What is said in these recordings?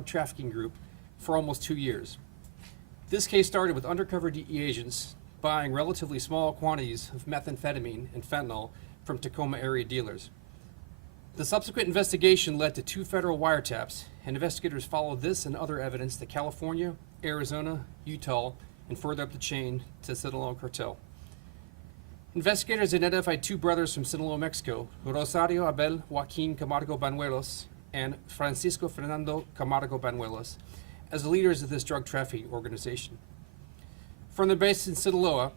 drug trafficking group for almost 2 years. This case started with undercover DEA agents buying relatively small quantities of methamphetamine and fentanyl from Tacoma area dealers. The subsequent investigation led to 2 federal wiretaps, and investigators followed this and other evidence to California, Arizona, Utah, and further up the chain to Sinaloa Cartel. Investigators identified 2 brothers from Sinaloa, Mexico, Rosario Abel Joaquin Camargo Banuelos and Francisco Fernando Camargo Banuelos, as the leaders of this drug trafficking organization. From their base in Sinaloa,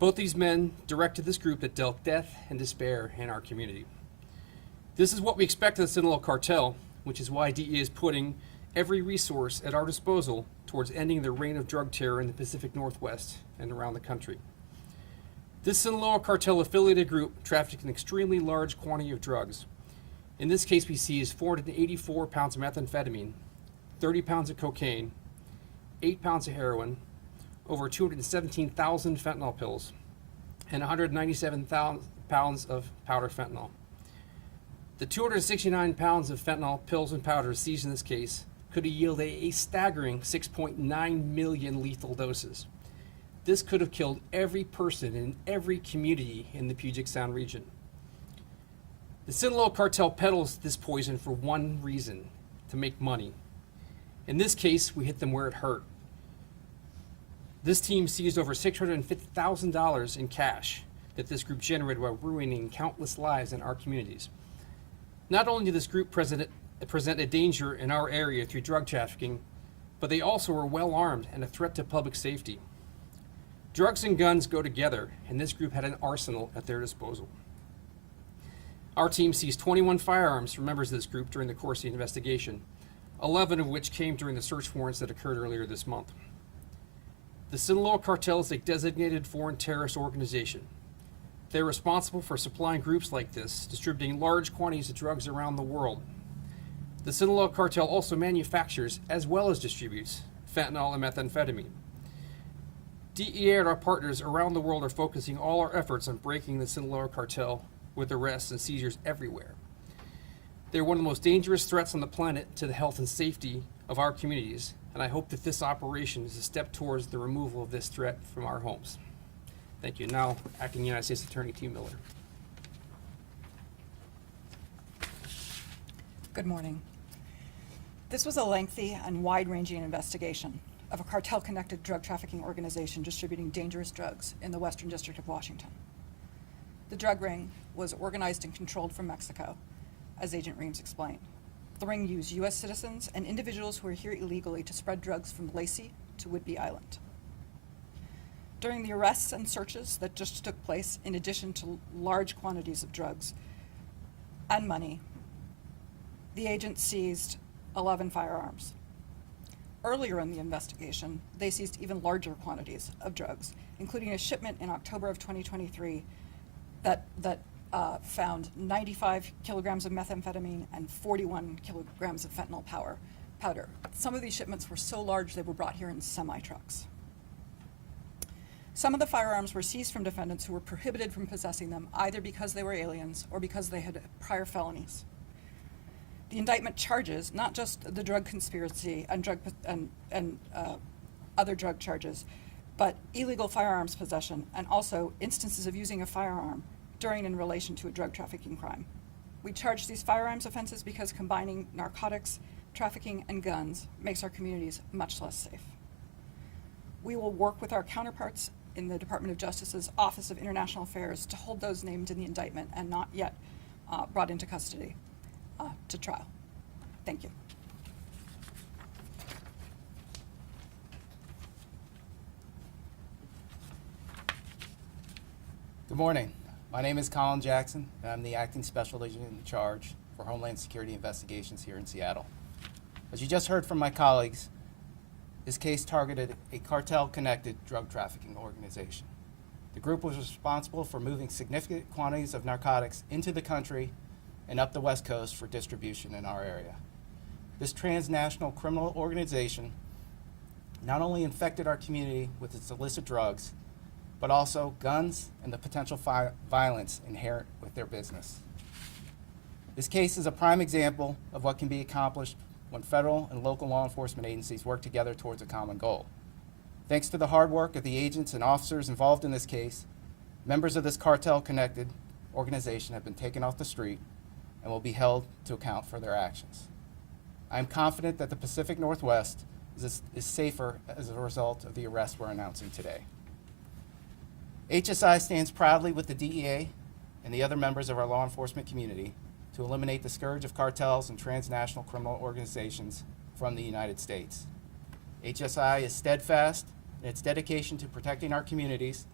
both these men directed this group that dealt death and despair in our community. This is what we expect of the Sinaloa Cartel, which is why DEA is putting every resource at our disposal towards ending the reign of drug terror in the Pacific Northwest and around the country. This Sinaloa Cartel affiliated group trafficked an extremely large quantity of drugs. In this case, we seized 484 pounds of methamphetamine, 30 pounds of cocaine, 8 pounds of heroin, over 217,000 fentanyl pills, and 197,000 pounds of powder fentanyl. The 269 pounds of fentanyl pills and powders seized in this case could have yielded a staggering 6.9 million lethal doses. This could have killed every person in every community in the Puget Sound region. The Sinaloa Cartel peddles this poison for one reason: to make money. In this case, we hit them where it hurt. This team seized over $650,000 in cash that this group generated while ruining countless lives in our communities. Not only did this group present a danger in our area through drug trafficking, but they also were well armed and a threat to public safety. Drugs and guns go together, and this group had an arsenal at their disposal. Our team seized 21 firearms from members of this group during the course of the investigation, 11 of which came during the search warrants that occurred earlier this month. The Sinaloa Cartel is a designated foreign terrorist organization. They're responsible for supplying groups like this, distributing large quantities of drugs around the world. The Sinaloa Cartel also manufactures, as well as distributes, fentanyl and methamphetamine. DEA and our partners around the world are focusing all our efforts on breaking the Sinaloa Cartel with arrests and seizures everywhere. They're one of the most dangerous threats on the planet to the health and safety of our communities, and I hope that this operation is a step towards the removal of this threat from our homes. Thank you. Now, Acting United States Attorney T. Miller. Good morning. This was a lengthy and wide-ranging investigation of a cartel-connected drug trafficking organization distributing dangerous drugs in the Western District of Washington. The drug ring was organized and controlled from Mexico, as Agent Reams explained. The ring used U.S. citizens and individuals who are here illegally to spread drugs from Lacey to Whidbey Island. During the arrests and searches that just took place, in addition to large quantities of drugs and money, the agents seized 11 firearms. Earlier in the investigation, they seized even larger quantities of drugs, including a shipment in October of 2023 that found 95 kilograms of methamphetamine and 41 kilograms of fentanyl powder. Some of these shipments were so large they were brought here in semi-trucks. Some of the firearms were seized from defendants who were prohibited from possessing them, either because they were aliens or because they had prior felonies. The indictment charges not just the drug conspiracy and other drug charges, but illegal firearms possession and also instances of using a firearm during and in relation to a drug trafficking crime. We charge these firearms offenses because combining narcotics, trafficking, and guns makes our communities much less safe. We will work with our counterparts in the Department of Justice's Office of International Affairs to hold those named in the indictment and not yet brought into custody to trial. Thank you. Good morning. My name is Colin Jackson, and I'm the Acting Special Agent in charge for Homeland Security Investigations here in Seattle. As you just heard from my colleagues, this case targeted a cartel-connected drug trafficking organization. The group was responsible for moving significant quantities of narcotics into the country and up the West Coast for distribution in our area. This transnational criminal organization not only infected our community with its illicit drugs, but also guns and the potential violence inherent with their business. This case is a prime example of what can be accomplished when federal and local law enforcement agencies work together towards a common goal. Thanks to the hard work of the agents and officers involved in this case, members of this cartel-connected organization have been taken off the street and will be held to account for their actions. I am confident that the Pacific Northwest is safer as a result of the arrest we're announcing today. HSI stands proudly with the DEA and the other members of our law enforcement community to eliminate the scourge of cartels and transnational criminal organizations from the United States. HSI is steadfast in its dedication to protecting our communities,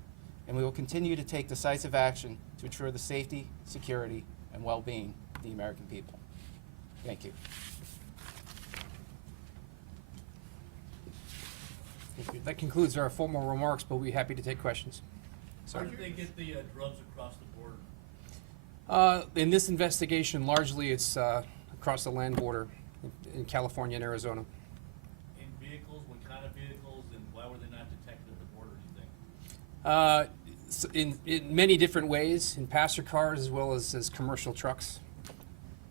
and we will continue to take decisive action to ensure the safety, security, and well-being of the American people. Thank you. Thank you. That concludes our formal remarks, but we'll be happy to take questions. How did they get the drugs across the border? In this investigation, largely it's across the land border in California and Arizona. In vehicles? What kind of vehicles, and why were they not detected at the border, do you think? In many different ways, in passenger cars as well as commercial trucks.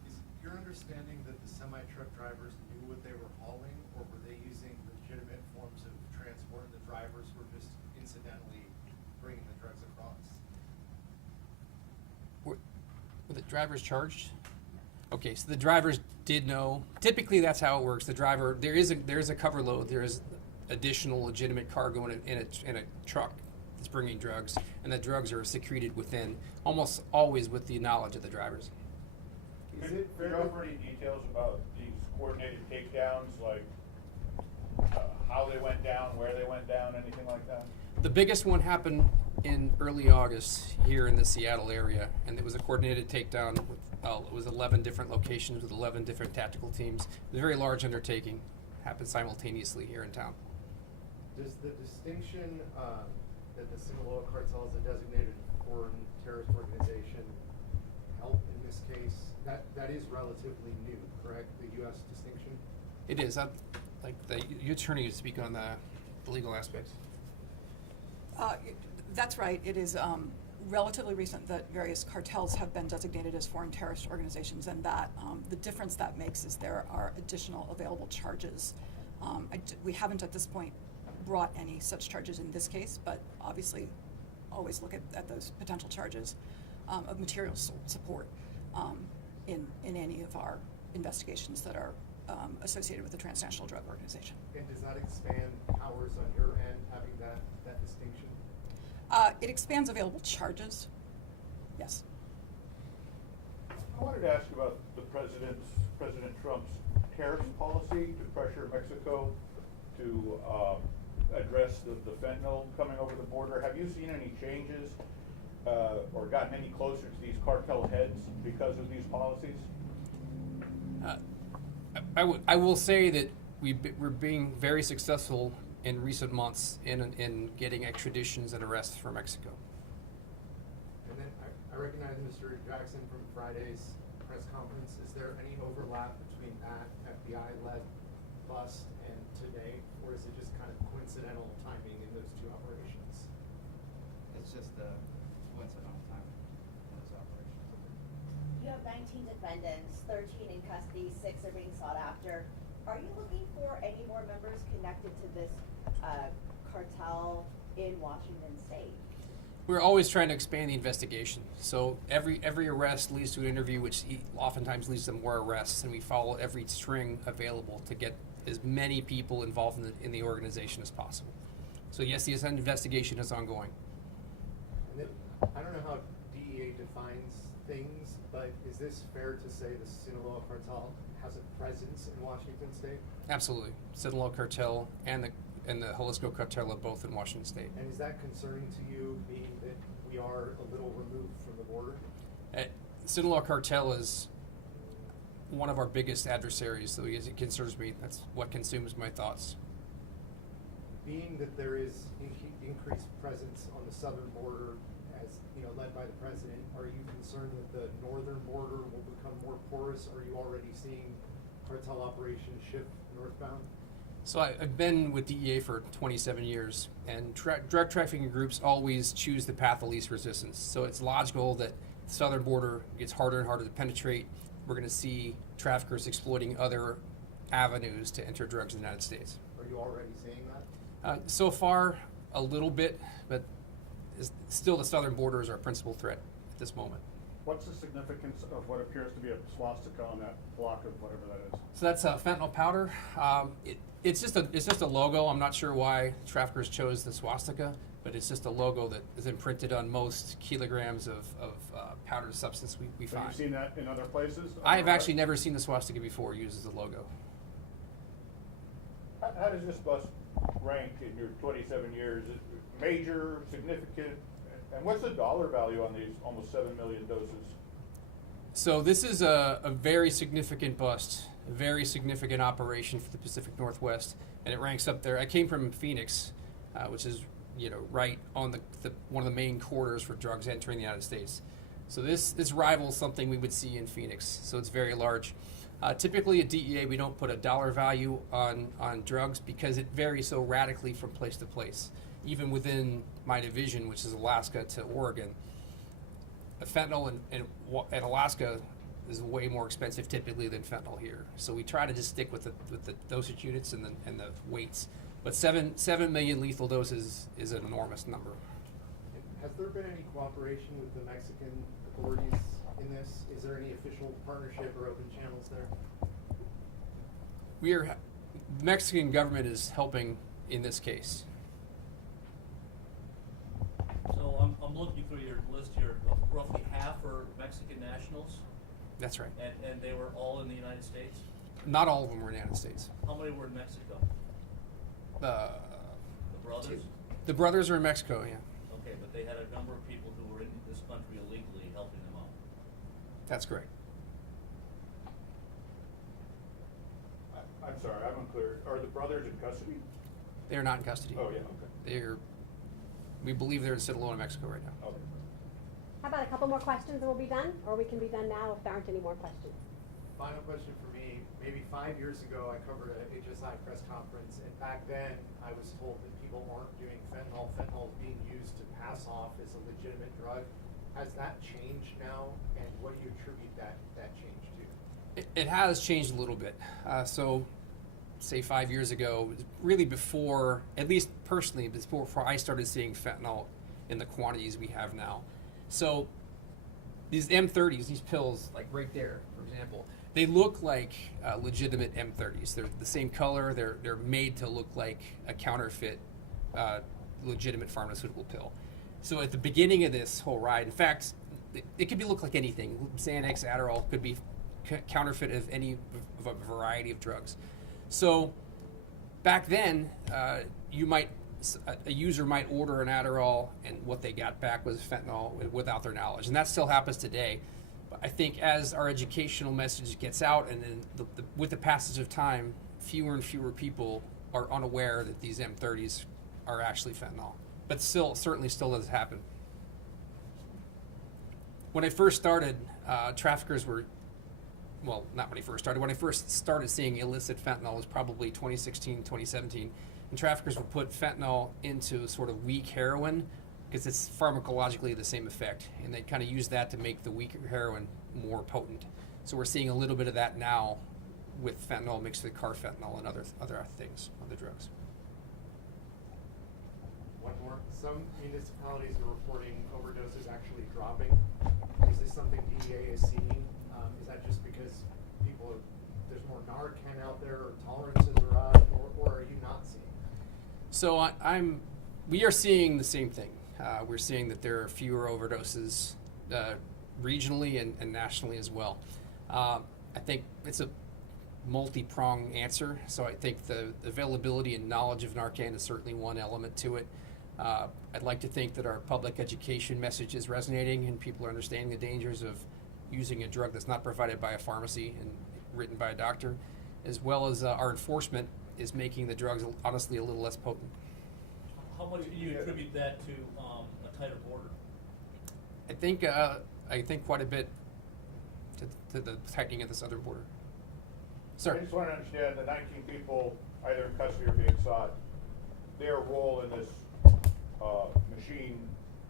Is your understanding that the semi-truck drivers knew what they were hauling, or were they using legitimate forms of transport and the drivers were just incidentally bringing the drugs across? Were the drivers charged? Okay, so the drivers did know. Typically, that's how it works. The driver, there is a cover load. There is additional legitimate cargo in a truck that's bringing drugs, and the drugs are secreted within, almost always with the knowledge of the drivers. Is Could it you fair? offer any details about these coordinated takedowns, like how they went down, where they went down, anything like that? The biggest one happened in early August here in the Seattle area, and it was a coordinated takedown with, it was 11 different locations with 11 different tactical teams. It was a very large undertaking, happened simultaneously here in town. Does the distinction that the Sinaloa Cartel is a designated foreign terrorist organization help in this case? That is relatively new, correct? The U.S. distinction? It is. I'd like the attorney to speak on the legal aspects. That's right. It is relatively recent that various cartels have been designated as foreign terrorist organizations, and that the difference that makes is there are additional available charges. We haven't at this point brought any such charges in this case, but obviously always look at those potential charges of material support in any of our investigations that are associated with the transnational drug organization. And does that expand powers on your end, having that distinction? It expands available charges, yes. I wanted to ask you about President Trump's tariff policy to pressure Mexico to address the fentanyl coming over the border. Have you seen any changes or gotten any closer to these cartel heads because of these policies? I will say that we're being very successful in recent months in getting extraditions and arrests for Mexico. And then I recognize Mr. Jackson from Friday's press conference. Is there any overlap between that FBI-led bust and today, or is it just kind of coincidental timing in those two operations? It's just a coincidental time in those operations. You have 19 defendants, 13 in custody, 6 are being sought after. Are you looking for any more members connected to this cartel in Washington State? We're always trying to expand the investigation. So every arrest leads to an interview, which oftentimes leads to more arrests, and we follow every string available to get as many people involved in the organization as possible. So yes, the investigation is ongoing. And then, I don't know how DEA defines things, but is this fair to say the Sinaloa Cartel has a presence in Washington State? Absolutely. Sinaloa Cartel and the Jalisco Cartel are both in Washington State. And is that concerning to you, being that we are a little removed from the border? Sinaloa Cartel is one of our biggest adversaries, so it concerns me. That's what consumes my thoughts. Being that there is increased presence on the southern border, as led by the president, are you concerned that the northern border will become more porous? Are you already seeing cartel operations shift northbound? So I've been with DEA for 27 years, and drug trafficking groups always choose the path of least resistance. So it's logical that the southern border gets harder and harder to penetrate. We're going to see traffickers exploiting other avenues to enter drugs in the United States. Are you already seeing that? So far, a little bit, but still the southern border is our principal threat at this moment. What's the significance of what appears to be a swastika on that block of whatever that is? So that's fentanyl powder. It's just a logo. I'm not sure why traffickers chose the swastika, but it's just a logo that is imprinted on most kilograms of powdered substance we So find. you've seen that in other places? I have actually never seen the swastika before used as a logo. How does this bust rank in your 27 years? Is it major, significant, and what's the dollar value on these almost 7 million doses? So this is a very significant bust, a very significant operation for the Pacific Northwest, and it ranks up there. I came from Phoenix, which is right on the one of the main corridors for drugs entering the United States. So this rivals something we would see in Phoenix. So it's very large. Typically at DEA we don't put a dollar value on drugs because it varies so radically from place to place. Even within my division, which is Alaska to Oregon, fentanyl in Alaska is way more expensive typically than fentanyl here. So we try to just stick with the dosage units and the weights. But 7 million lethal doses is an enormous number. Has there been any cooperation with the Mexican authorities in this? Is there any official partnership or open channels there? The Mexican government is helping in this case. So I'm looking through your list here, roughly half are Mexican nationals, That's right. and they were all in the United States? Not all of them were in the United States. How many were in Mexico? The The brothers? the brothers are in Mexico, yeah. Okay, but they had a number of people who were in this country illegally helping them out. That's correct. I'm sorry, I'm unclear. Are the brothers in custody? They are not in custody. Oh, yeah, okay. We believe they're in Sinaloa, Mexico right now. Okay. How about a couple more questions and we'll be done? Or we can be done now if there aren't any more questions. Final question for me. Maybe 5 years ago, I covered a HSI press conference, and back then, I was told that people weren't doing fentanyl. Fentanyl is being used to pass off as a legitimate drug. Has that changed now, and what do you attribute that change to? It has changed a little bit. So, say 5 years ago, really before, at least personally, before I started seeing fentanyl in the quantities we have now. So, these M30s, these pills, like right there, for example, they look like legitimate M30s. They're the same color. They're made to look like a counterfeit, legitimate pharmaceutical pill. So at the beginning of this whole ride, in fact, it could look like anything. Xanax, Adderall could be counterfeit of a variety of drugs. So back then, a user might order an Adderall, and what they got back was fentanyl without their knowledge, and that still happens today. But I think as our educational message gets out, and then with the passage of time, fewer and fewer people are unaware that these M30s are actually fentanyl. But certainly still does happen. When I first started, traffickers were, well, not when I first started. When I first started seeing illicit fentanyl was probably 2016, 2017. And traffickers would put fentanyl into sort of weak heroin because it's pharmacologically the same effect. And they kind of use that to make the weaker heroin more potent. So we're seeing a little bit of that now with fentanyl mixed with carfentanil and other things, other drugs. One more. Some municipalities are reporting overdoses actually dropping. Is this something DEA is seeing? Is that just because there's more Narcan out there, or tolerances are up, or are you not seeing? So we are seeing the same thing. We're seeing that there are fewer overdoses regionally and nationally as well. I think it's a multi-pronged answer. So I think the availability and knowledge of Narcan is certainly one element to it. I'd like to think that our public education message is resonating and people are understanding the dangers of using a drug that's not provided by a pharmacy and written by a doctor, as well as our enforcement is making the drugs honestly a little less potent. How much do you attribute that to a tighter border? I think quite a bit to the tightening of the southern border. Sir. I just want to understand the 19 people either in custody or being sought, their role in this machine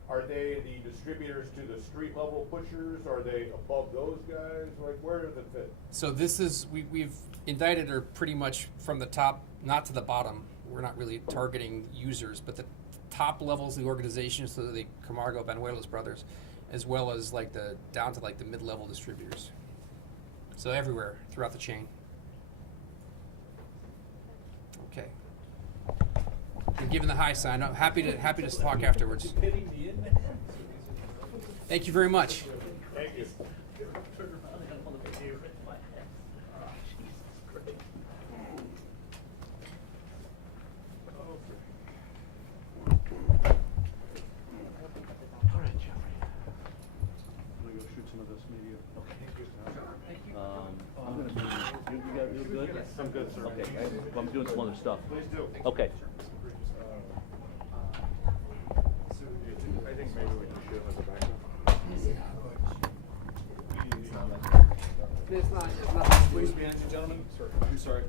are they the distributors to the street level pushers? Are they above those guys? Like, where does it fit? So this is, we've indicted her pretty much from the top, not to the bottom. We're not really targeting users, but the top levels of the organization, so the Camargo Banuelos brothers, as well as like the, down to like the mid-level distributors. So everywhere throughout the chain. Okay. And given the high sign, I'm happy to talk afterwards. Pitting the inmates. Thank you very much. Thank you. Turn around, I don't want to be here in my head. Oh, Jesus Christ. All right, Jeffrey. I'm gonna go shoot some of this media. Okay. I'm gonna be, you good? Yes. I'm good, sir. Okay, I'm doing some other stuff. Please do. Okay. I think maybe we can shoot him as a backup. It's not, please be, gentlemen. I'm sorry.